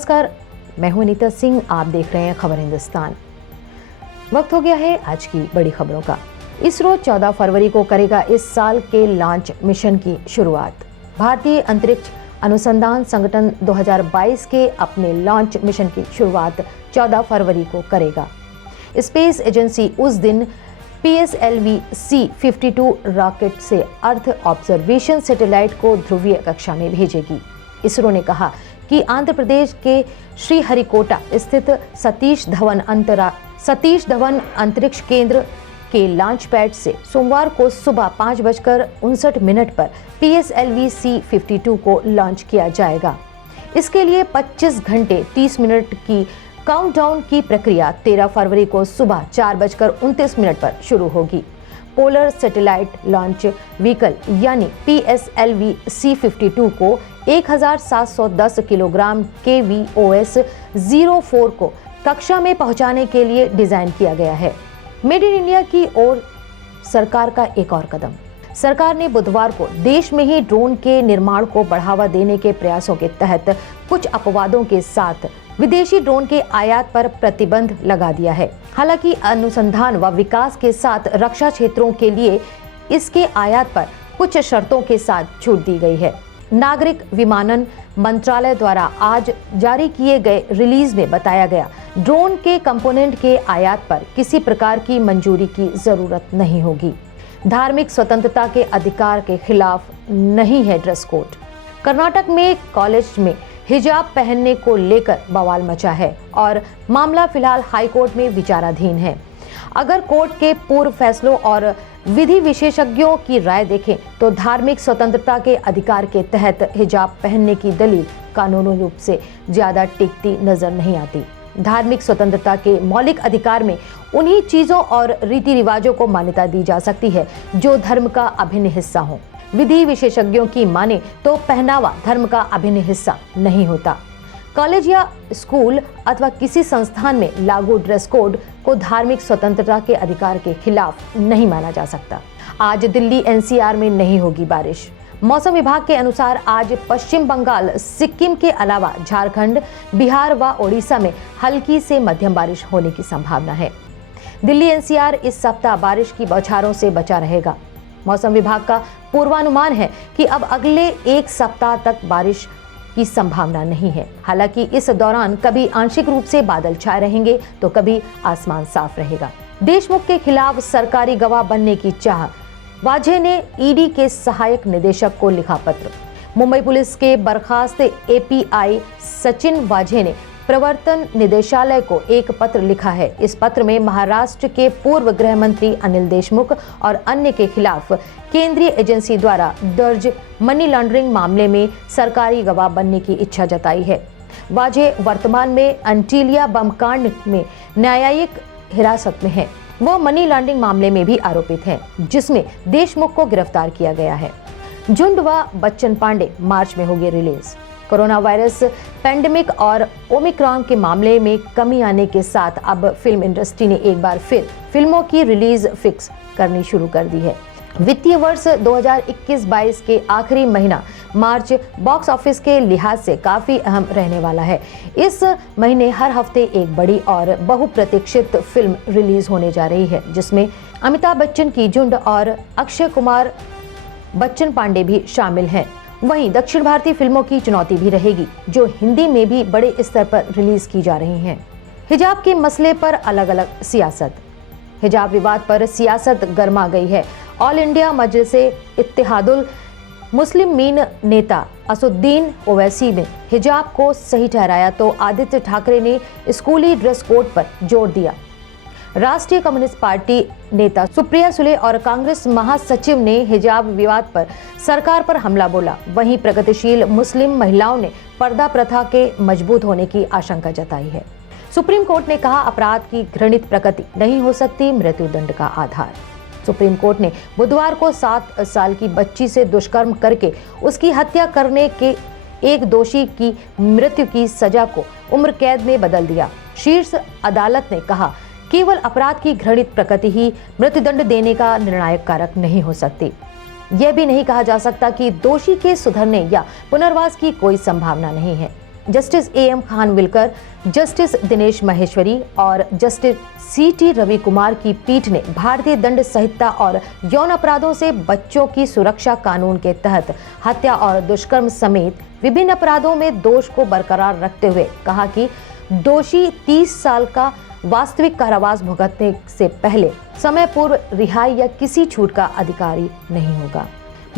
नमस्कार, मैं हूं नीता सिंह। आप देख रहे हैं खबर हिंदुस्तान। वक्त हो गया है आज की बड़ी खबरों का। इसरो 14 फरवरी को करेगा इस साल के लॉन्च मिशन की शुरुआत। भारतीय अंतरिक्ष अनुसंधान संगठन 2022 के अपने लॉन्च मिशन की शुरुआत 14 फरवरी को करेगा। स्पेस एजेंसी उस दिन PSLV C-52 रॉकेट से अर्थ ऑब्जर्वेशन सैटेलाइट को ध्रुवीय कक्षा में भेजेगी। इसरो ने कहा कि आंध्र प्रदेश के श्रीहरिकोटा स्थित सतीश धवन अंतरिक्ष केंद्र के लॉन्च पैड से सोमवार को सुबह 5:59 पर PSLV C-52 को लॉन्च किया जाएगा। इसके लिए 25 घंटे 30 मिनट की काउंटडाउन की प्रक्रिया 13 फरवरी को सुबह 4:29 पर शुरू होगी। पोलर सैटेलाइट लॉन्च व्हीकल यानी PSLV C-52 को 1710 किलोग्राम KVOS-04 को कक्षा में पहुंचाने के लिए डिजाइन किया गया है। मेड इन इंडिया की ओर सरकार का एक और कदम। सरकार ने बुधवार को देश में ही ड्रोन के निर्माण को बढ़ावा देने के प्रयासों के तहत कुछ अपवादों के साथ विदेशी ड्रोन के आयात पर प्रतिबंध लगा दिया है। हालांकि अनुसंधान व विकास के साथ रक्षा क्षेत्रों के लिए इसके आयात पर कुछ शर्तों के साथ छूट दी गई है। नागरिक विमानन मंत्रालय द्वारा आज जारी किए गए रिलीज में बताया गया, ड्रोन के कंपोनेंट के आयात पर किसी प्रकार की मंजूरी की जरूरत नहीं होगी। धार्मिक स्वतंत्रता के अधिकार के खिलाफ नहीं है ड्रेस कोड। कर्नाटक में कॉलेज में हिजाब पहनने को लेकर बवाल मचा है और मामला फिलहाल हाईकोर्ट में विचाराधीन है। अगर कोर्ट के पूर्व फैसलों और विधि विशेषज्ञों की राय देखें तो धार्मिक स्वतंत्रता के अधिकार के तहत हिजाब पहनने की दलील कानूनी रूप से ज्यादा टिकती नजर नहीं आती। धार्मिक स्वतंत्रता के मौलिक अधिकार में उन्हीं चीजों और रीति रिवाजों को मान्यता दी जा सकती है जो धर्म का अभिन्न हिस्सा हो। विधि विशेषज्ञों की माने तो पहनावा धर्म का अभिन्न हिस्सा नहीं होता। कॉलेज या स्कूल अथवा किसी संस्थान में लागू ड्रेस कोड को धार्मिक स्वतंत्रता के अधिकार के खिलाफ नहीं माना जा सकता। आज दिल्ली NCR में नहीं होगी बारिश। मौसम विभाग के अनुसार आज पश्चिम बंगाल, सिक्किम के अलावा झारखंड, बिहार व ओडिशा में हल्की से मध्यम बारिश होने की संभावना है। दिल्ली NCR इस सप्ताह बारिश की बौछारों से बचा रहेगा। मौसम विभाग का पूर्वानुमान है कि अब अगले एक सप्ताह तक बारिश की संभावना नहीं है। हालांकि इस दौरान कभी आंशिक रूप से बादल छाए रहेंगे तो कभी आसमान साफ रहेगा। देशमुख के खिलाफ सरकारी गवाह बनने की चाह, वाजे ने ED के सहायक निदेशक को लिखा पत्र। मुंबई पुलिस के बर्खास्त API सचिन वाजे ने प्रवर्तन निदेशालय को एक पत्र लिखा है। इस पत्र में महाराष्ट्र के पूर्व गृह मंत्री अनिल देशमुख और अन्य के खिलाफ केंद्रीय एजेंसी द्वारा दर्ज मनी लॉन्ड्रिंग मामले में सरकारी गवाह बनने की इच्छा जताई है। वाजे वर्तमान में अंटिलिया बम कांड में न्यायिक हिरासत में है। वो मनी लॉन्ड्रिंग मामले में भी आरोपित हैं, जिसमें देशमुख को गिरफ्तार किया गया है। झुंड व बच्चन पांडे मार्च में होगी रिलीज। कोरोना वायरस पैंडेमिक और ओमिक्रॉन के मामले में कमी आने के साथ अब फिल्म इंडस्ट्री ने एक बार फिर फिल्मों की रिलीज फिक्स करनी शुरू कर दी है। वित्तीय वर्ष 2021-22 के आखिरी महीना मार्च बॉक्स ऑफिस के लिहाज से काफी अहम रहने वाला है। इस महीने हर हफ्ते एक बड़ी और बहुप्रतीक्षित फिल्म रिलीज होने जा रही है, जिसमें अमिताभ बच्चन की झुंड और अक्षय कुमार बच्चन पांडे भी शामिल हैं। वहीं दक्षिण भारतीय फिल्मों की चुनौती भी रहेगी, जो हिंदी में भी बड़े स्तर पर रिलीज की जा रही हैं। हिजाब के मसले पर अलग अलग सियासत। हिजाब विवाद पर सियासत गर्मा गई है। ऑल इंडिया मजलिसे इत्तेहादुल मुस्लिमीन नेता असुद्दीन ओवैसी ने हिजाब को सही ठहराया तो आदित्य ठाकरे ने स्कूली ड्रेस कोड पर जोर दिया। राष्ट्रीय कम्युनिस्ट पार्टी नेता सुप्रिया सुले और कांग्रेस महासचिव ने हिजाब विवाद पर सरकार पर हमला बोला। वहीं प्रगतिशील मुस्लिम महिलाओं ने पर्दा प्रथा के मजबूत होने की आशंका जताई है। सुप्रीम कोर्ट ने कहा, अपराध की घृणित प्रकृति नहीं हो सकती मृत्युदंड का आधार। सुप्रीम कोर्ट ने बुधवार को 7 साल की बच्ची से दुष्कर्म करके उसकी हत्या करने के एक दोषी की मृत्यु की सजा को उम्र कैद में बदल दिया। शीर्ष अदालत ने कहा, केवल अपराध की घृणित प्रकृति ही मृत्युदंड देने का निर्णायक कारक नहीं हो सकती। यह भी नहीं कहा जा सकता कि दोषी के सुधरने या पुनर्वास की कोई संभावना नहीं है। Justice AM Khanwilkar, justice Dinesh Maheshwari और जस्टिस CT रवि कुमार की पीठ ने भारतीय दंड संहिता और यौन अपराधों से बच्चों की सुरक्षा कानून के तहत हत्या और दुष्कर्म समेत विभिन्न अपराधों में दोष को बरकरार रखते हुए कहा कि दोषी 30 साल का वास्तविक कारावास भुगतने से पहले समय पूर्व रिहाई या किसी छूट का अधिकारी नहीं होगा।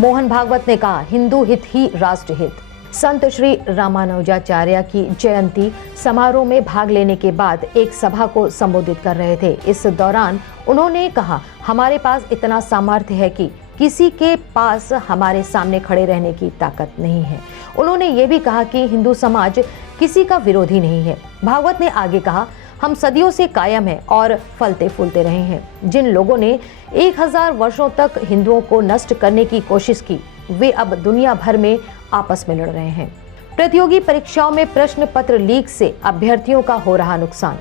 मोहन भागवत ने कहा, हिंदू हित ही राष्ट्र हित। संत श्री रामानुजाचार्य की जयंती समारोह में भाग लेने के बाद एक सभा को संबोधित कर रहे थे। इस दौरान उन्होंने कहा, हमारे पास इतना सामर्थ्य है कि किसी के पास हमारे सामने खड़े रहने की ताकत नहीं है। उन्होंने ये भी कहा कि हिंदू समाज किसी का विरोधी नहीं है। भागवत ने आगे कहा, हम सदियों से कायम हैं और फलते फूलते रहे हैं। जिन लोगों ने 1000 वर्षों तक हिंदुओं को नष्ट करने की कोशिश की, वे अब दुनिया भर में आपस में लड़ रहे हैं। प्रतियोगी परीक्षाओं में प्रश्न पत्र लीक से अभ्यर्थियों का हो रहा नुकसान।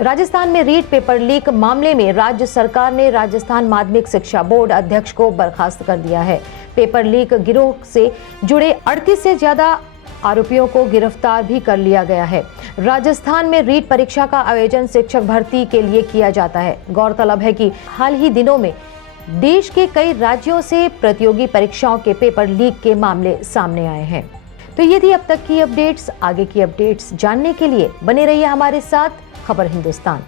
राजस्थान में रीट पेपर लीक मामले में राज्य सरकार ने राजस्थान माध्यमिक शिक्षा बोर्ड अध्यक्ष को बर्खास्त कर दिया है। पेपर लीक गिरोह से जुड़े 38 से ज्यादा आरोपियों को गिरफ्तार भी कर लिया गया है। राजस्थान में रीट परीक्षा का आयोजन शिक्षक भर्ती के लिए किया जाता है। गौरतलब है कि हाल ही दिनों में देश के कई राज्यों से प्रतियोगी परीक्षाओं के पेपर लीक के मामले सामने आए हैं। तो ये थी अब तक की अपडेट्स। आगे की अपडेट्स जानने के लिए बने रहिए हमारे साथ खबर हिंदुस्तान।